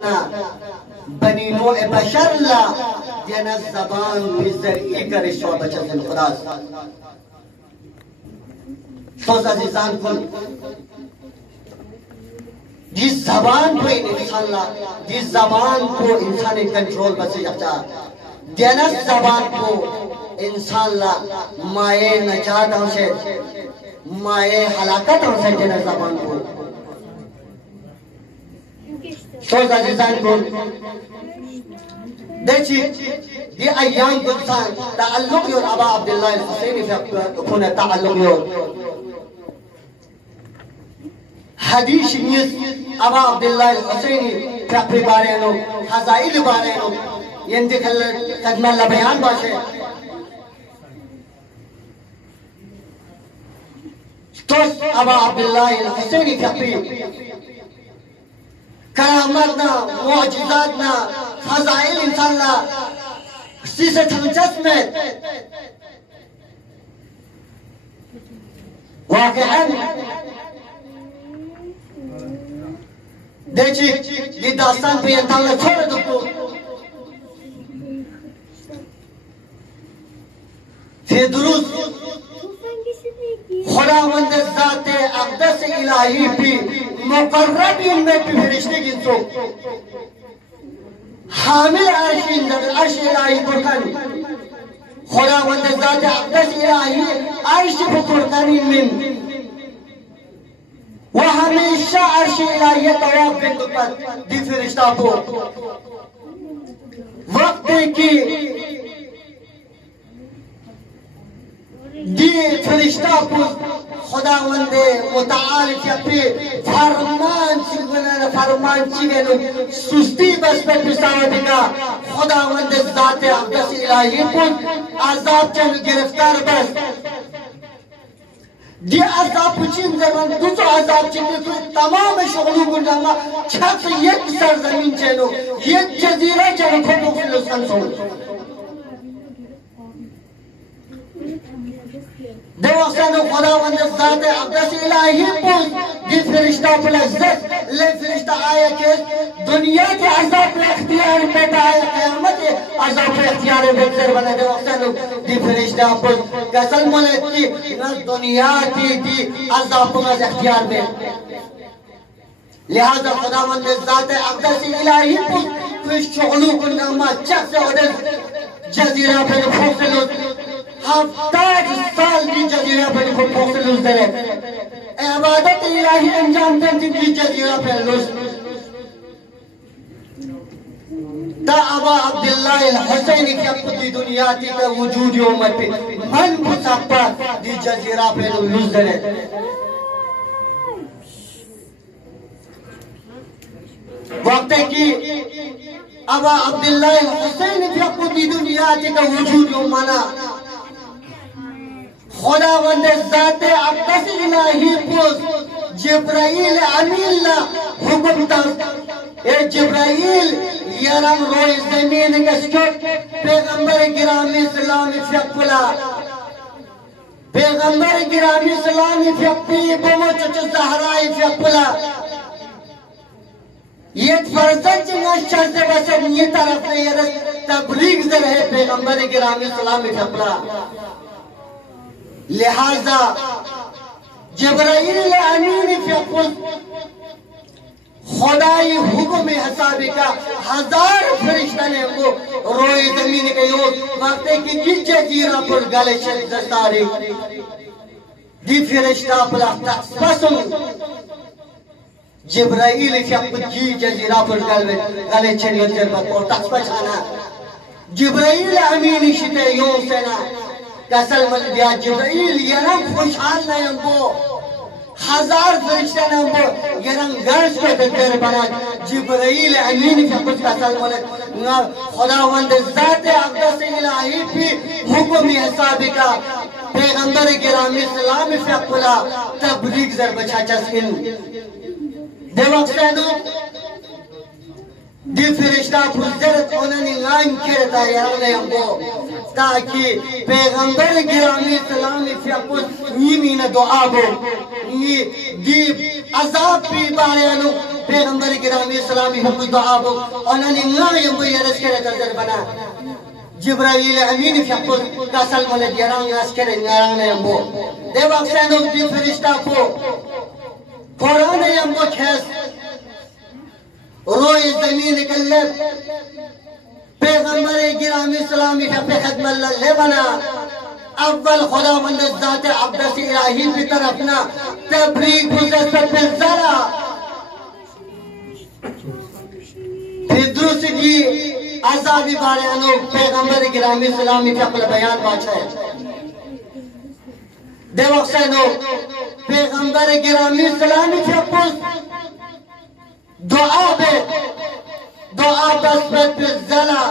बनी नो बशर ला देना जबान पे जरिए करे शोबा चल खुदा सोचा जिसान को जिस जबान पे इंसान ला जिस जबान को इंसान कंट्रोल बसे जाता देना जबान को इंसान ला माए नजात से माए हलाकत से देना जबान को सोचा जिसान को देखिए ये अय्याम गुलसान ताल्लुक योर अबा अब्दुल्लाह अल-हुसैनी से खुने ताल्लुक योर हदीस नीस अबा अब्दुल्लाह अल-हुसैनी के बारे नो फजाइल बारे नो यंदे कदमा ला बयान बाशे तो अबा अब्दुल्लाह अल-हुसैनी के करामत ना मौजिज़ात ना फजाइल इंसान ला सीसे थमचस में वाक़अन देखिए ये दास्तान पे इंसान ला छोड़ दो फिर दुरुस्त खुदावंद ज़ाते अक़दस इलाही भी मुक़र्रबीन में भी फरिश्ते की तो हामिल अर्श इलाही बुरकन खुदावंद ज़ाते अक़दस इलाही अर्श बुरकनी में वो हमेशा अर्श इलाही तवाफ़ बिंदु पर दी फरिश्ता को वक्त की दी फरिश्ता को खुदावंदे मुताल पे फरमान चीगेनो सुस्ती बस पे पिसावती का खुदावंदे ज़ाते अक़दस इलाही को अज़ाब के गिरफ्तार बस दी अज़ाब पुचिन जमान दूसरा अज़ाब चीगे तो तमाम शुगलों को जामा छत एक सरज़मीन चलो एक जज़ीरा चलो खोटो फिलोसन सोल देवों खुदावंद ज़ाते अक़दस इलाही पुल दी फरिश्ता पर इज़्ज़त ले फरिश्ता आया के दुनिया के अज़ाब पे इख्तियार पैदा है क़यामत के अज़ाब पे इख्तियार बेहतर बने देवों दी फरिश्ता पर कसम मोले की न दुनिया की दी अज़ाब पर इख्तियार में लिहाजा खुदावंद ज़ाते अक़दस इलाही पुल कुछ शुगलों को नामा चक से उधर जज़ीरा पे फौसलो 70 साल की जज़ीरा पे फौसलो उधर इबादत इलाही अंजाम देती की जज़ीरा पे लुस ता अबा अब्दुल्लाह अल-हुसैनी की अपनी दुनिया की का वजूद उम्मत पे मन मुसाफा दी जज़ीरा पे लुस दे वक्त की अबा अब्दुल्लाह अल-हुसैनी की अपनी दुनिया की का वजूद उम्मना खुदावंद ज़ाते अक़दस इलाही पुस जिब्राइल अमीन ला हुक्म ता ए जिब्राइल यरम रोए ज़मीन के स्कट पैगंबर गिरामी सलामी फकुला पैगंबर गिरामी सलामी फकुली बोमो चच ज़हराई फकुला ये फर्जत जंगा शर्त बस ये तरफ ने ये तबलीग जर है पैगंबर गिरामी सलामी फकुला लिहाजा जिब्राइल अमीन फकुल खुदाई हुक्म हिसाब का 1000 फरिश्ता ने वो रोए जमीन के यो वक्त की जिस जजीरा पर गले चल सारे दी फरिश्ता पर तस्बसम जिब्राइल फकुल जी जजीरा पर गले चल पर तस्बसाना जिब्राइल अमीन शिते यो सेना कसल मल दिया जिब्राइल यरम खुशहाल नहीं वो 1000 फरिश्ते ने वो यरम गर्ज के दर बना जिब्राइल अमीन के कुछ कसल मल खुदावंद ज़ाते अक़दस इलाही भी हुक्म हिसाब का पैगंबर गिरामी सलाम फकुला तबलीग जर बचा चस्किन देवक्तनो दी फरिश्ता फुजरत उन्होंने लाइन करता यार ने हमको ताकि पैगंबर गिरामी सलामी फकुल नीमी न दुआ बो नी दी अज़ाब भी बारे नु पैगंबर गिरामी सलामी हम दुआ बो अननी ngayam bo yaras kere dardar bana Jibril amin fiqul kasal mala yarang yas kere ngarang na yambo devak seno di farishta ko Quran yambo khas roy zamin kallab पैगंबर गिरामी सलामी पे खदमत ले बना अव्वल खुदावंद ज़ात अब्दस इलाही की तरफ ना तबलीग गुज़र पे ज़रा फिर दूसरी अज़ाबी बारे अनु पैगंबर गिरामी सलामी के अपना बयान बाचा है देवक्सनो पैगंबर गिरामी सलामी के अपना दुआ बस पे ज़रा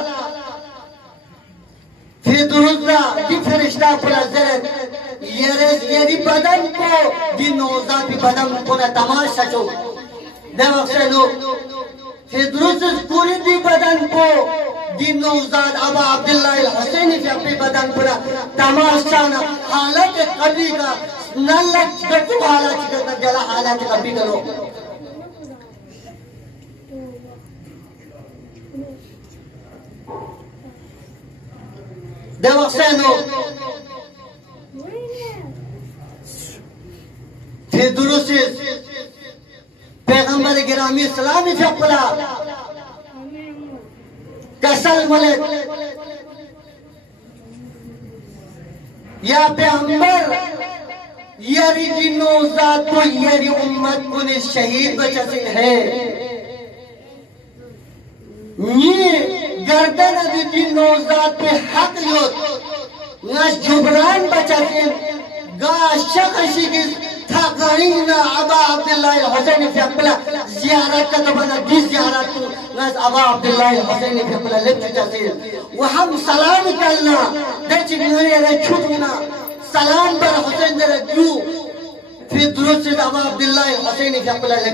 फिर दूसरा कि फरिश्ता पूरा ज़रत ये बदन को दी नौज़ाद भी बदन को ना तमाशा चो देवक्सनो फिर दूसरा पूरी दी बदन को दी नौज़ाद अबा अब्दुल्लाह हुसैन के अपने बदन पूरा तमाशा ना हालत कभी का नल्लत कभी हालत का जला हालत कभी करो देवक्सनो फिर दुरुस्त पैगंबर गिरामी सलामी फकला कसल मलिक या पैगंबर यारी नौज़ाद को यारी उम्मत को ने शहीद बचते है ये गर्दन अभी नौज़ाद पे हक योत नश जुबरान बचाते गाशक शिकी थाकरीना अबा अब्दुल्लाह हुसैन फकला ज़ियारत का तो बना जिस ज़ियारत को नश अबा अब्दुल्लाह हुसैन फकला ले चुके वो हम सलाम करना देख नहीं रे छुटना सलाम पर हुसैन दे क्यों फिर दुरुस्त अबा अब्दुल्लाह हुसैन फकला ले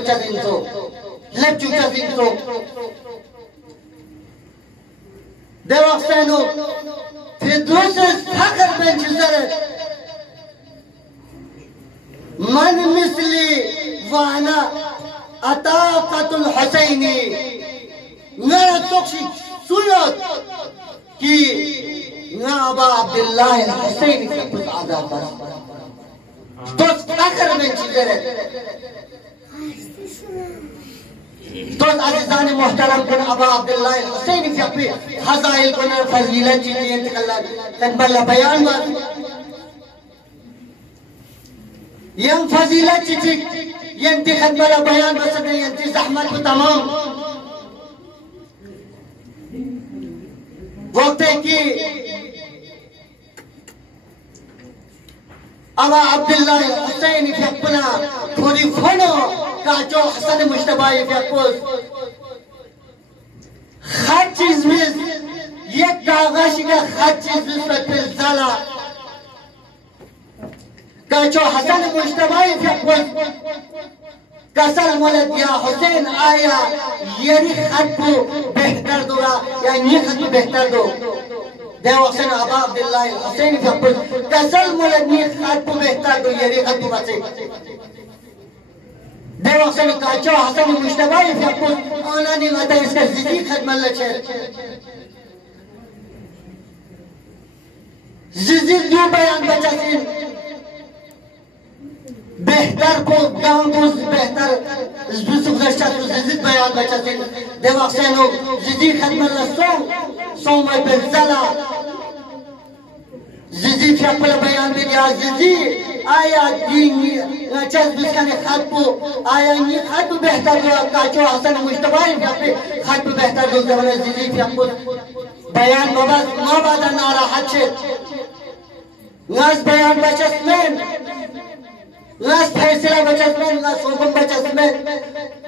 चुके तो देवक्सनो फिर दूसरे फखर में जिसरे मन मिसली वाना अताक़तुल हुसैनी मेरा तोक्षी सुयत कि ना अबा अब्दुल्लाह हुसैन के कुछ आज़ाद बना तो फखर में जिसरे तो अज़ीज़ान मोहतरम कुन अबा अब्दुल्लाह हुसैन के अपने फज़ाइल कुन फज़ीलत चीज़ें इंतकाल तकबल बयान बात यंग फज़ीलत चीज़ें ये इंतकाल बयान बस नहीं ये ज़हमत को तमाम वक्त है कि अबा अब्दुल्लाह हुसैन के अपना पूरी फनो का जो हसन मुश्तबा ये फकुस हर चीज में ये कागज का हर चीज में पर ज़ला का जो हसन मुश्तबा ये फकुस कसर मलक या हुसैन आया ये खत को बेहतर दोगा या ये खत को बेहतर दो देवक्सन अबा अब्दुल्लाह हुसैन फकुस कसर मलक ये खत को बेहतर दो ये खत को बचे देवक्सन काचो हसन मुश्तबा फकुस आना नहीं मत इसका जिदी खदमत लचे जिदी जो बयान बचाते बेहतर को गांव को बेहतर गुज़श्ता को जिदी बयान बचाते देवक्सन जिदी खदमत लसो सो में बेज़ला जिदी फकल बयान में दिया जिदी आया दीनी चल बिस्कने खाद को आया ये खाद को बेहतर दो काचो हसन मुश्तबा पे खाद को बेहतर दो जवान जिदी फकल बयान मबाद माबादा नारा हचे नास बयान बचत में नास फैसला बचत में नास हुक्म बचत में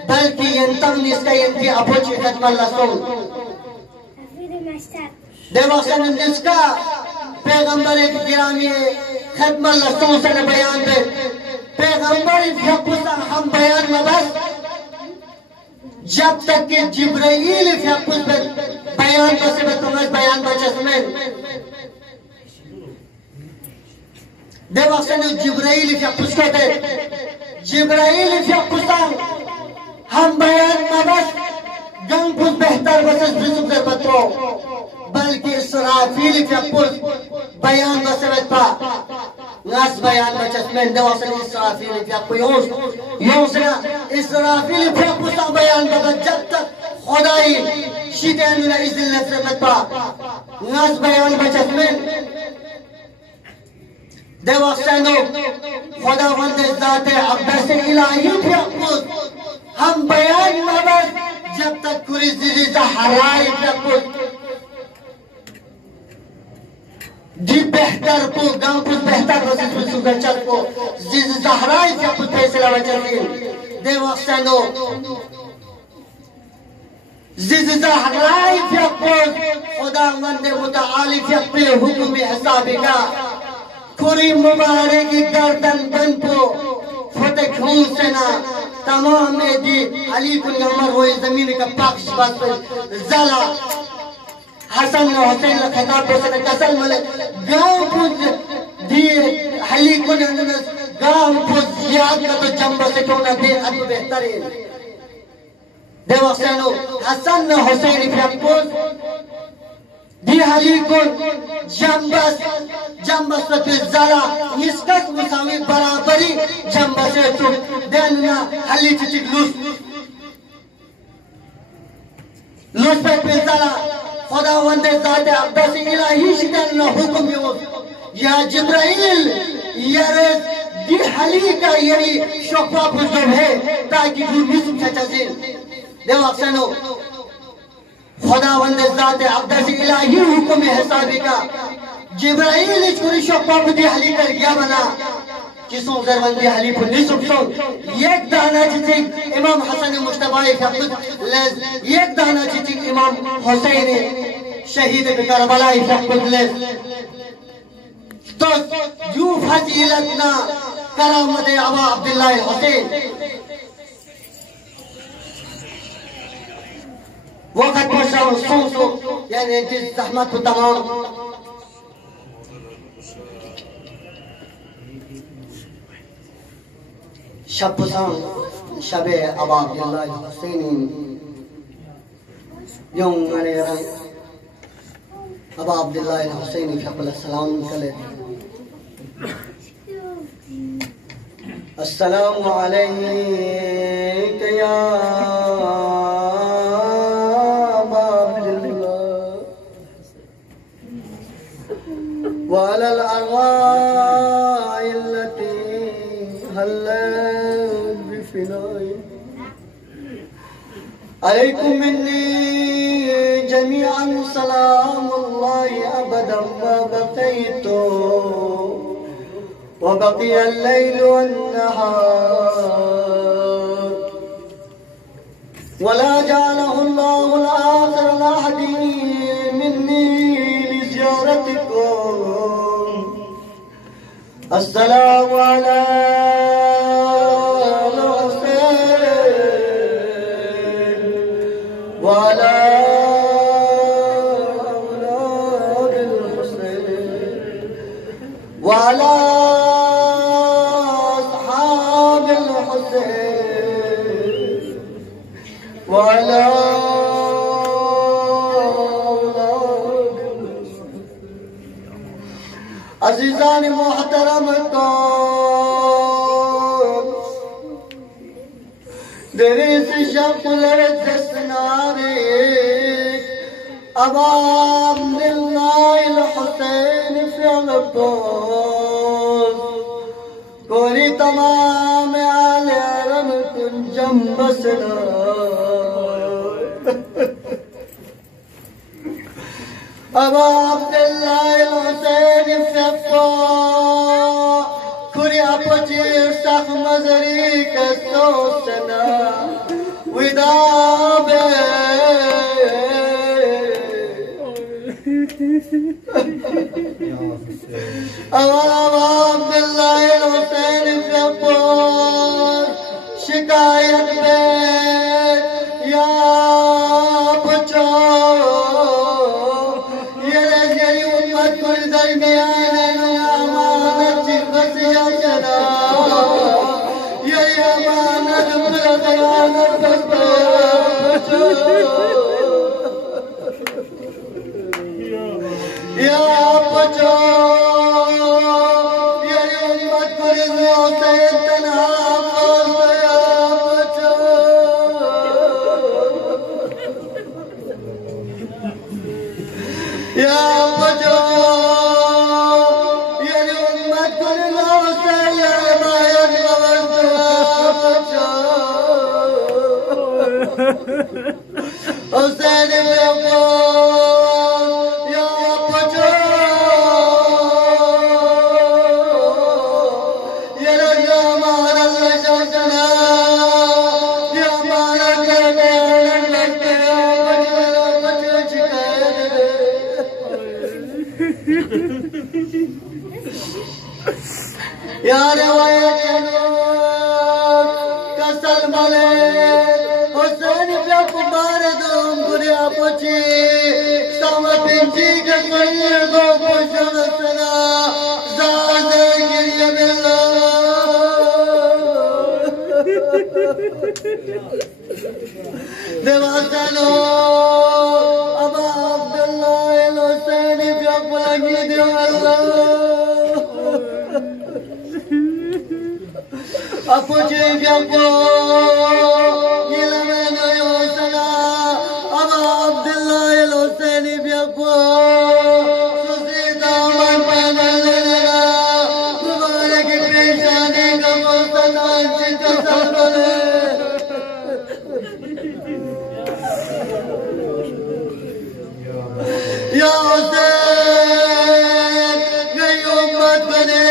बल्कि यंतम निस्का यंती अपोची खदमत लसो देवक्सन निस्का पैगंबर गिरामी खदमत लसो से बयान पे पैगंबर फकुस हम बयान में बस जब तक कि जिब्राइल फकुस पे बयान बसे तुम्हें बयान बचत में देवक्सन जिब्राइल फकुस को दे जिब्राइल फकुस हम बयान मबस गंगुस बेहतर बस बिजुर बतो बल्कि इसराफील फकुस बयान बसवत पा नास बयान बचस में दवसन इसराफील फकुस योजना इसराफील फकुस बयान बस जब तक खुदाई शिदैन न इज़्न नफरत पा नास बयान बचस में देवसनो खुदावंद ज़ात अक़दस इलाही फकुस हम बयान मबस जब तक कुरी ज़िज़ा हराई फकुस जी बेहतर को गांव कुछ बेहतर वजह से सुगंचर को जिस जहराई से कुछ फैसला वजह से देवसनो जिस जहराई से कुछ खुदा मंदे मुताली से पे हुक्म हिसाब का कुरी मुबारक की गर्दन बन को फतेह खून से ना तमाम में दी अली कुन अमर हुए जमीन का पक्ष बस जला हसन हुसैन खिताब पे कसल मले गांव पुज दिए हली को गांव पुज याद का तो जंबा से क्यों ना दे अति बेहतरीन देवसनो हसन हुसैन फकुस दी हली को जंबस पे जरा निस्कत मुसावी बराबरी जंबा से तो देना हली चिक लूस पे जरा खुदावंद ज़ात अक़दस इलाही शिकन न हुक्म या जिब्राइल यारे दी हली का यही शोफा बुजुर्ग है ताकि जो मिस्र चचजिन देवसनो खुदावंद ज़ात अक़दस इलाही हुक्म हिसाबी का जिब्राइल इचकुरी शोफा बुदी हली कर गया बना किसों ज़रवंदी हली पर निसुबसों एक दाना चितिक इमाम हसन मुश्तबाई फकुद लेज एक दाना चितिक इमाम हुसैन शहीद करबलाई फकुद लेज तो यू फजीलत ना करामत अबा अब्दुल्लाह हुसैन वक़्त पर सों यानी जिस ज़हमत को तमाम शब शबे अबा अब्दुल्लाह हुसैन यौम मने अबा अब्दुल्लाह हुसैन फकुल सलाम कले अस्सलामु अलैका या अबा अब्दुल्लाह व अलल अग़ाइ अल्लती अलैकुम मिन्नी जमीअन सलामुल्लाहि अबदन मा बक़ैतु व बक़िया अल-लैलु वन-नहार वला जअलहु अल्लाहु al-आखिर अहदी मिन्नी लिज़ियारतिकुम अस्सलामु वाला अस्हाबिल हुसैन वाला अज़ीज़ान मोहतरम को दरिस शकुलर जसनारे अबा अब्दुल्लाह हुसैन फकुस कोरी तमाम आले अरब कुंजम बसना अबा अब्दुल्लाह हुसैन फकुस कुरी अपचीर सख मजरी का सोसना विदाबे अब्दुल्लाह हुसैन फकुस शिकायत पे या बचो ये रज़ी उम्मत को दरमियान अमानत बस या चला ये अमानत पर ख़यानत बस या बचो यारी उम्मत को रिज़्क़ों से तन्हा छोड़ दो या बचो यारी उम्मत को रिज़्क़ों से हिमायत बचो हुसैन को यार कसल मले हुसैन पे कुमार दोम गुरिया पुछी समपिंची के करीर दो पुछन सना जाद गिरिया मिला देवासनो अब अब्दुल्लाह हुसैन पे बुलंदी दे अल्लाह अपुचे को ये लमेनो योसना अब अब्दुल्लाह हुसैनी को सुसीदा मन पहनलेना तुम्हारे की पेशानी का मुस्तना चिंता सलबले या हुसैन गई उम्मत बने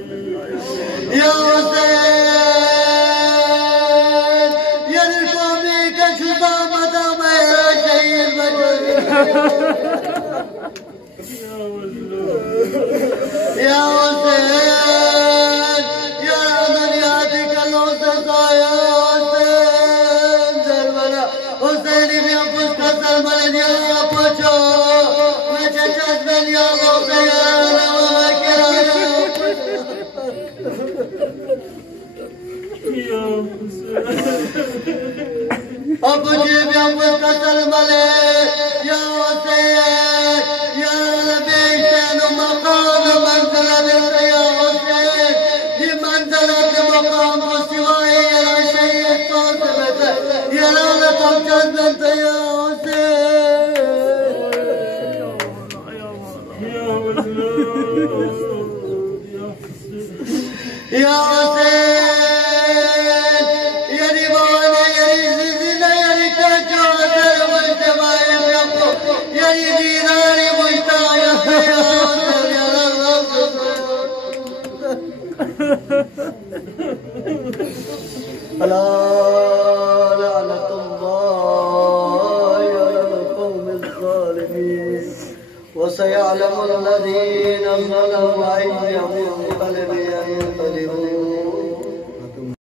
या हुसैन यानी कौमी का शुदा मदा मेरा शहीद बचो या हुसैन या दुनिया की कलों से साया हुसैन जरवरा हुसैन भी कुछ कसर मर दिया पूछो मैं चचत में लिया लो से अब मुझे भी आपको कसर मले या हुसैन या बेशैन मकाम मंज़िलत या हुसैन ये मंज़िलत मकाम को सिवाय या शहीद तो सबत या ला तमजद या हुसैन या हुसैन अला लानतुल्लाह अलल कौमिल ज़ालिमीन व सयअलमुल लज़ीना ज़लमू अय्युम मुनक़लिबिन